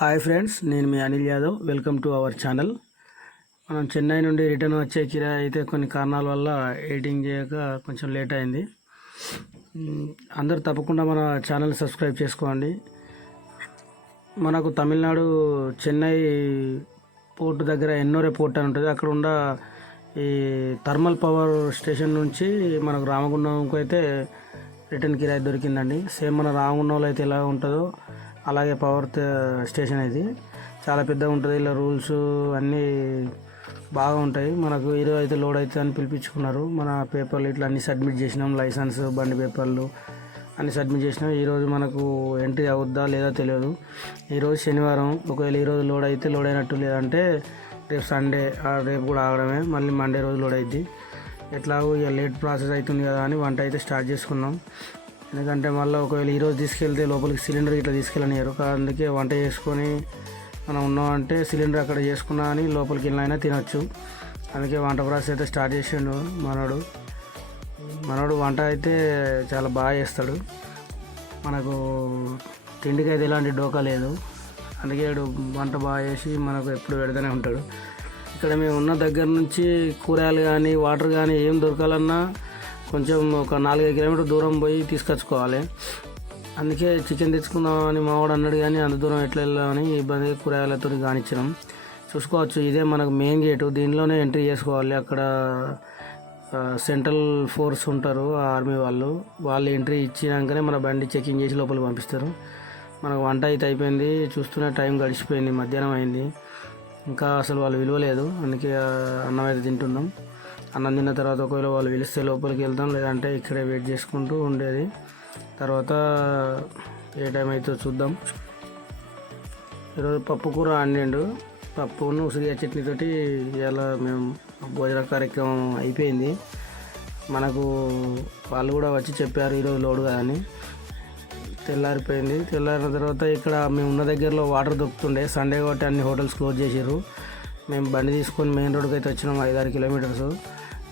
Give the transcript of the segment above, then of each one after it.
Hi friends, నేను మీ Anil Yadav. Welcome to our channel. మనం చెన్నై నుండి రిటర్న్ వచ్చే కిరాయి అయితే కొన్ని కారణాల వల్ల ఎడిటింగ్ చేయక కొంచెం లేట్ అయింది. అందరూ తప్పకుండా మన ఛానల్ సబ్స్క్రైబ్ చేసుకోండి. మనకు తమిళనాడు చెన్నై పోర్టు దగ్గర ఎన్నోరే పోర్ట్ అని ఉంటుంది. అక్కడ ఉన్న ఈ థర్మల్ పవర్ స్టేషన్ నుంచి మనకు రామగుండంకు అయితే రిటర్న్ కిరాయి దొరికిందండి. సేమ్ మన రామగుండంలో అయితే ఎలా ఉంటుందో అలాగే పవర్ స్టేషన్ ఇది చాలా పెద్దగా ఉంటుంది. ఇలా రూల్స్ అన్నీ బాగా ఉంటాయి. మనకు ఈరోజు అయితే లోడ్ అయితే అని పిలిపించుకున్నారు. మన పేపర్లు ఇట్లా అన్నీ సబ్మిట్ చేసినాం. లైసెన్స్, బండి పేపర్లు అన్నీ సబ్మిట్ చేసినాం. ఈరోజు మనకు ఎంట్రీ అవుద్దా లేదా తెలియదు. ఈరోజు శనివారం. ఒకవేళ ఈరోజు లోడ్ అయితే లోడ్ అయినట్టు, లేదంటే రేపు సండే, రేపు కూడా ఆగడమే. మళ్ళీ మండే రోజు లోడ్ అవుద్ది. ఎట్లాగో ఇక లేట్ ప్రాసెస్ అవుతుంది కదా అని వంట అయితే స్టార్ట్ చేసుకున్నాం. ఎందుకంటే మళ్ళీ ఒకవేళ ఈరోజు తీసుకెళ్తే లోపలికి సిలిండర్ ఇట్లా తీసుకెళ్ళనియరు. అందుకే వంట చేసుకొని మనం ఉన్నామంటే సిలిండర్ అక్కడ చేసుకున్నా అని లోపలికి వెళ్ళినైనా తినొచ్చు. అందుకే వంట ప్రాసెస్ అయితే స్టార్ట్ చేసిండు మనోడు వంట అయితే చాలా బాగా చేస్తాడు. మనకు తిండికి అయితే ఎలాంటి డోకా లేదు. అందుకే వంట బాగా చేసి మనకు ఎప్పుడు పెడతానే ఉంటాడు. ఇక్కడ మేము ఉన్న దగ్గర నుంచి కూరగాయలు కానీ వాటర్ కానీ ఏం దొరకాలన్నా కొంచెం ఒక 4-5 కిలోమీటర్ దూరం పోయి తీసుకొచ్చుకోవాలి. అందుకే చికెన్ తెచ్చుకుందామని మావాడు అన్నాడు, కానీ అంత దూరం ఎట్లా వెళ్ళామని ఇబ్బంది కూరగాయలతో కానిచ్చినాం. చూసుకోవచ్చు, ఇదే మనకు మెయిన్ గేటు. దీనిలోనే ఎంట్రీ చేసుకోవాలి. అక్కడ సెంట్రల్ ఫోర్స్ ఉంటారు, ఆర్మీ వాళ్ళు ఎంట్రీ ఇచ్చినాకనే మన బండి చెకింగ్ చేసి లోపలికి పంపిస్తారు. మనకు వంట అయితే అయిపోయింది. చూస్తూనే టైం గడిచిపోయింది, మధ్యాహ్నం అయింది. ఇంకా అసలు వాళ్ళు విలువలేదు. అందుకే అన్నం అయితే తింటున్నాం. అన్నం తిన్న తర్వాత ఒకవేళ వాళ్ళు పిలిస్తే లోపలికి వెళ్తాం, లేదంటే ఇక్కడే వెయిట్ చేసుకుంటూ ఉండేది. తర్వాత ఏ టైం అయితే చూద్దాం. ఈరోజు పప్పు కూర వండిండు. పప్పును ఉసిరిగా చట్నీతోటి ఇలా మేము భోజన కార్యక్రమం అయిపోయింది. మనకు వాళ్ళు కూడా వచ్చి చెప్పారు ఈరోజు లోడు కదా అని. తెల్లారిపోయింది. తెల్లారిన తర్వాత ఇక్కడ మేము ఉన్న దగ్గరలో వాటర్ దొరుకుతుండే. సండే కాబట్టి అన్ని హోటల్స్ క్లోజ్ చేసారు. మేము బండి తీసుకొని మెయిన్ రోడ్కి అయితే వచ్చినాం, 5-6 కిలోమీటర్స్.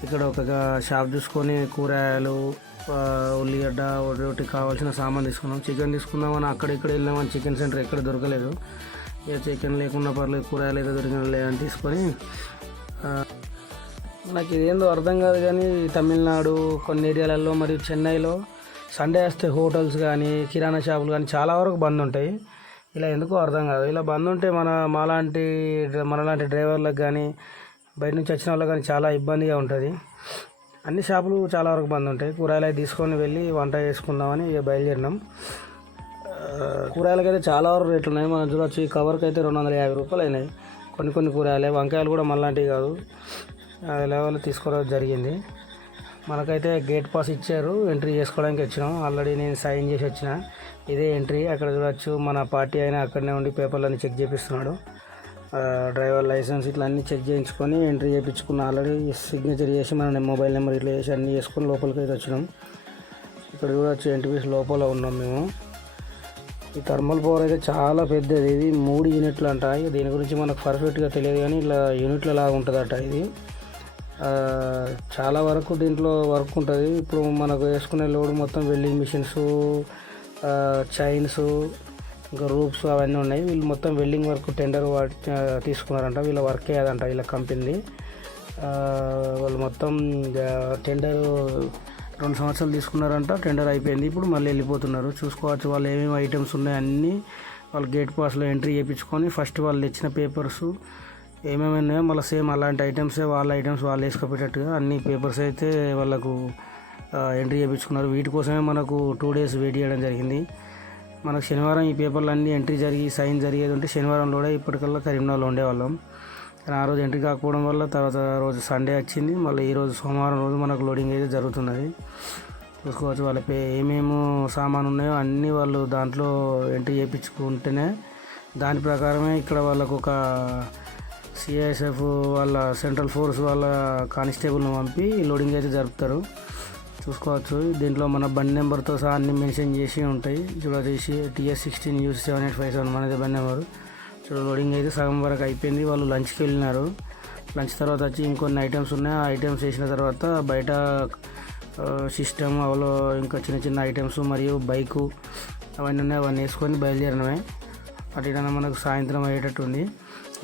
ఇక్కడ ఒక షాప్ చూసుకొని కూరగాయలు, ఉల్లిగడ్డ, ఒకటి కావాల్సిన సామాన్ తీసుకున్నాం. చికెన్ తీసుకుందామని అక్కడిక్కడ వెళ్ళామని చికెన్ సెంటర్ ఎక్కడ దొరకలేదు. ఇక చికెన్ లేకుండా పర్లేదు, కూరగాయలు అయితే దొరికిన అని తీసుకొని, నాకు ఇదేందో అర్థం కాదు కానీ తమిళనాడు కొన్ని ఏరియాలలో మరియు చెన్నైలో సండే వస్తే హోటల్స్ కానీ కిరాణా షాపులు కానీ చాలా వరకు బంద్ ఉంటాయి. ఇలా ఎందుకో అర్థం కాదు. ఇలా బంద్ ఉంటే మనలాంటి డ్రైవర్లకు కానీ బయట నుంచి వచ్చిన వాళ్ళకి కానీ చాలా ఇబ్బందిగా ఉంటుంది. అన్ని షాపులు చాలా వరకు బంద్ ఉంటాయి. కూరగాయలు తీసుకొని వెళ్ళి వంట చేసుకుందామని బయలుదేరినాం. కూరగాయలకైతే చాలా వరకు రేట్లు ఉన్నాయి. మనం చూడవచ్చు, ఈ కవర్కి అయితే 250 రూపాయలు అయినాయి. కొన్ని కూరగాయలు, వంకాయలు కూడా మళ్ళాంటివి కాదు, అది లెవెల్ తీసుకోవడం జరిగింది. మనకైతే గేట్ పాస్ ఇచ్చారు, ఎంట్రీ చేసుకోవడానికి వచ్చినాం. ఆల్రెడీ నేను సైన్ చేసి వచ్చిన. ఇదే ఎంట్రీ. అక్కడ చూడవచ్చు, మన పార్టీ అయినా అక్కడనే ఉండి పేపర్లన్నీ చెక్ చేపిస్తున్నాడు. డ్రైవర్ లైసెన్స్ ఇట్లా అన్నీ చెక్ చేయించుకొని ఎంట్రీ చేయించుకున్న. ఆల్రెడీ సిగ్నేచర్ చేసి మన మొబైల్ నెంబర్ ఇట్లా చేసి అన్నీ చేసుకొని లోపలికి అయితే వచ్చినాం. ఇక్కడ చూడవచ్చు, ఎంట్రీస్ లోపల ఉన్నాం మేము. ఈ థర్మల్ పవర్ అయితే చాలా పెద్దది. ఇది 3 యూనిట్లు అంట. దీని గురించి మనకు పర్ఫెక్ట్గా తెలియదు, కానీ ఇట్లా యూనిట్ల లాగా ఉంటుందట. ఇది చాలా వరకు దీంట్లో వర్క్ ఉంటుంది. ఇప్పుడు మనకు వేసుకునే లోడ్ మొత్తం వెల్డింగ్ మిషన్స్, చైన్స్, ఇంకా రూప్స్ అవన్నీ ఉన్నాయి. వీళ్ళు మొత్తం వెల్డింగ్ వర్క్ టెండర్ తీసుకున్నారంట. వీళ్ళ వర్కే అదంట, వీళ్ళ కంపెనీ. వాళ్ళు మొత్తం టెండర్ 2 సంవత్సరాలు తీసుకున్నారంట. టెండర్ అయిపోయింది, ఇప్పుడు మళ్ళీ వెళ్ళిపోతున్నారు. చూసుకోవచ్చు, వాళ్ళు ఏమేమి ఐటమ్స్ ఉన్నాయి అన్నీ వాళ్ళు గేట్ పాస్లో ఎంట్రీ చేయించుకొని ఫస్ట్ వాళ్ళు తెచ్చిన పేపర్స్ ఏమేమి ఉన్నాయో మళ్ళీ సేమ్ అలాంటి ఐటమ్సే వాళ్ళ ఐటమ్స్ వాళ్ళు వేసుకుపోయేటట్టుగా అన్ని పేపర్స్ అయితే వాళ్ళకు ఎంట్రీ చేయించుకున్నారు. వీటి కోసమే మనకు 2 days వెయిట్ చేయడం జరిగింది. మనకు శనివారం ఈ పేపర్లు అన్నీ ఎంట్రీ జరిగి సైన్ జరిగేది ఉంటే శనివారంలోనే ఇప్పటికల్లా కరీంనగర్లో ఉండేవాళ్ళం. కానీ ఆ రోజు ఎంట్రీ కాకపోవడం వల్ల తర్వాత రోజు సండే వచ్చింది. మళ్ళీ ఈరోజు సోమవారం రోజు మనకు లోడింగ్ అయితే జరుగుతున్నది. చూసుకోవచ్చు, వాళ్ళ ఏమేమో సామాను ఉన్నాయో అన్నీ వాళ్ళు దాంట్లో ఎంట్రీ చేయించుకుంటేనే దాని ప్రకారమే ఇక్కడ వాళ్ళకు ఒక సిఐఎస్ఎఫ్ వాళ్ళ సెంట్రల్ ఫోర్స్ వాళ్ళ కానిస్టేబుల్ని పంపి లోడింగ్ అయితే జరుపుతారు. చూసుకోవచ్చు, దీంట్లో మన బండి నెంబర్తో సహా అన్ని మెన్షన్ చేసి ఉంటాయి. చూడచేసి TS16 U7857 మనది బండి నెంబరు. లోడింగ్ అయితే సగం వరకు అయిపోయింది. వాళ్ళు లంచ్కి వెళ్ళినారు. లంచ్ తర్వాత వచ్చి ఇంకొన్ని ఐటమ్స్ ఉన్నాయి. ఆ ఐటమ్స్ వేసిన తర్వాత బయట సిస్టమ్ ఇంకా చిన్న ఐటమ్స్ మరియు బైకు అవన్నీ ఉన్నాయి. అవన్నీ వేసుకొని బయలుదేరినమే. అటు ఇటన్నా మనకు సాయంత్రం అయ్యేటట్టు ఉంది.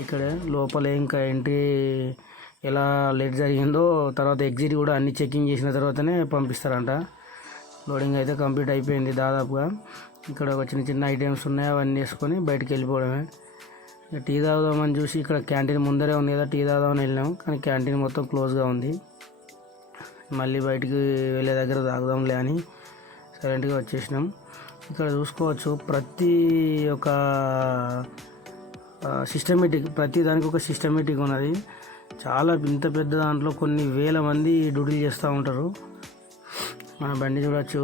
ఇక్కడే లోపల ఇంకా ఎంట్రీ ఎలా లేట్ జరిగిందో తర్వాత ఎగ్జిట్ కూడా అన్ని చెకింగ్ చేసిన తర్వాతనే పంపిస్తారంట. లోడింగ్ అయితే కంప్లీట్ అయిపోయింది దాదాపుగా. ఇక్కడ ఒక చిన్న చిన్న ఐటమ్స్ ఉన్నాయి, అవన్నీ వేసుకొని బయటికి వెళ్ళిపోవడమే. టీ తాగుదామని చూసి ఇక్కడ క్యాంటీన్ ముందరే ఉంది కదా, టీ తాగుదామని వెళ్ళాము కానీ క్యాంటీన్ మొత్తం క్లోజ్గా ఉంది. మళ్ళీ బయటికి వెళ్ళే దగ్గర తాగుదాంలే అని సైలెంట్గా వచ్చేసినాం. ఇక్కడ చూసుకోవచ్చు ప్రతి ఒక సిస్టమేటిక్, ప్రతి దానికి ఒక సిస్టమేటిక్ ఉన్నది. చాలా ఇంత పెద్ద దాంట్లో కొన్ని వేల మంది డ్యూటీలు చేస్తూ ఉంటారు. మన బండి చూడవచ్చు,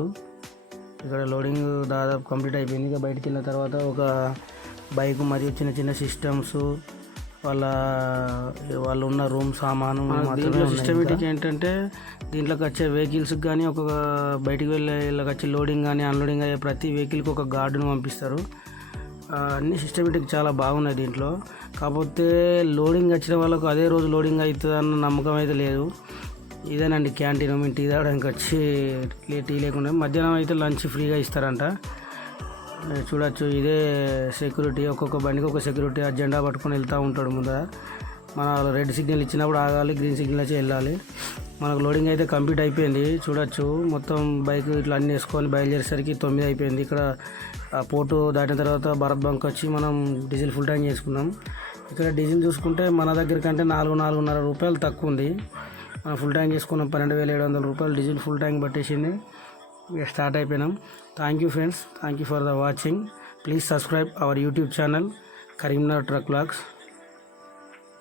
ఇక్కడ లోడింగ్ దాదాపు కంప్లీట్ అయిపోయింది. ఇక బయటికి వెళ్ళిన తర్వాత ఒక బైక్ మరియు చిన్న చిన్న సిస్టమ్స్ వాళ్ళు ఉన్న రూమ్ సామాను మాత్రమే. సిస్టమేటిక్ ఏంటంటే దీంట్లోకి వచ్చే వెహికల్స్కి కానీ ఒక బయటికి వెళ్ళకి వచ్చే లోడింగ్ కానీ అన్లోడింగ్ అయ్యే ప్రతి వెహికల్కి ఒక గార్డును పంపిస్తారు. అన్ని సిస్టమేటిక్ చాలా బాగున్నాయి దీంట్లో. కాకపోతే లోడింగ్ వచ్చిన వాళ్ళకు అదే రోజు లోడింగ్ అవుతుంది అన్న నమ్మకం అయితే లేదు. ఇదేనండి క్యాంటీన్. మేము టీ తాగడానికి వచ్చి టీ లేకుండా మధ్యాహ్నం అయితే లంచ్ ఫ్రీగా ఇస్తారంట. చూడొచ్చు, ఇదే సెక్యూరిటీ. ఒక్కొక్క బండికి ఒక సెక్యూరిటీ ఆ జెండా పట్టుకొని వెళ్తూ ఉంటాడు ముందర. మన రెడ్ సిగ్నల్ ఇచ్చినప్పుడు ఆగాలి, గ్రీన్ సిగ్నల్ వచ్చి వెళ్ళాలి. మనకు లోడింగ్ అయితే కంప్లీట్ అయిపోయింది. చూడొచ్చు, మొత్తం బైక్ ఇట్లా అన్నీ వేసుకొని బయలుదేరేసరికి 9 అయిపోయింది. ఇక్కడ పోర్టు దాటిన తర్వాత భారత్ బంక్ వచ్చి మనం డీజిల్ ఫుల్ ట్యాంక్ చేసుకున్నాం. ఇక్కడ డీజిల్ చూసుకుంటే మన దగ్గర కంటే 4-4.5 రూపాయలు తక్కువ ఉంది. మనం ఫుల్ ట్యాంక్ చేసుకున్నాం, 12,700 రూపాయలు డీజిల్ ఫుల్ ట్యాంక్ పట్టేసింది. ఇక స్టార్ట్ అయిపోయినాం. Thank you friends, thank you for the watching. Please subscribe our YouTube channel Karimnagar truck vlogs.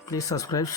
Please subscribe.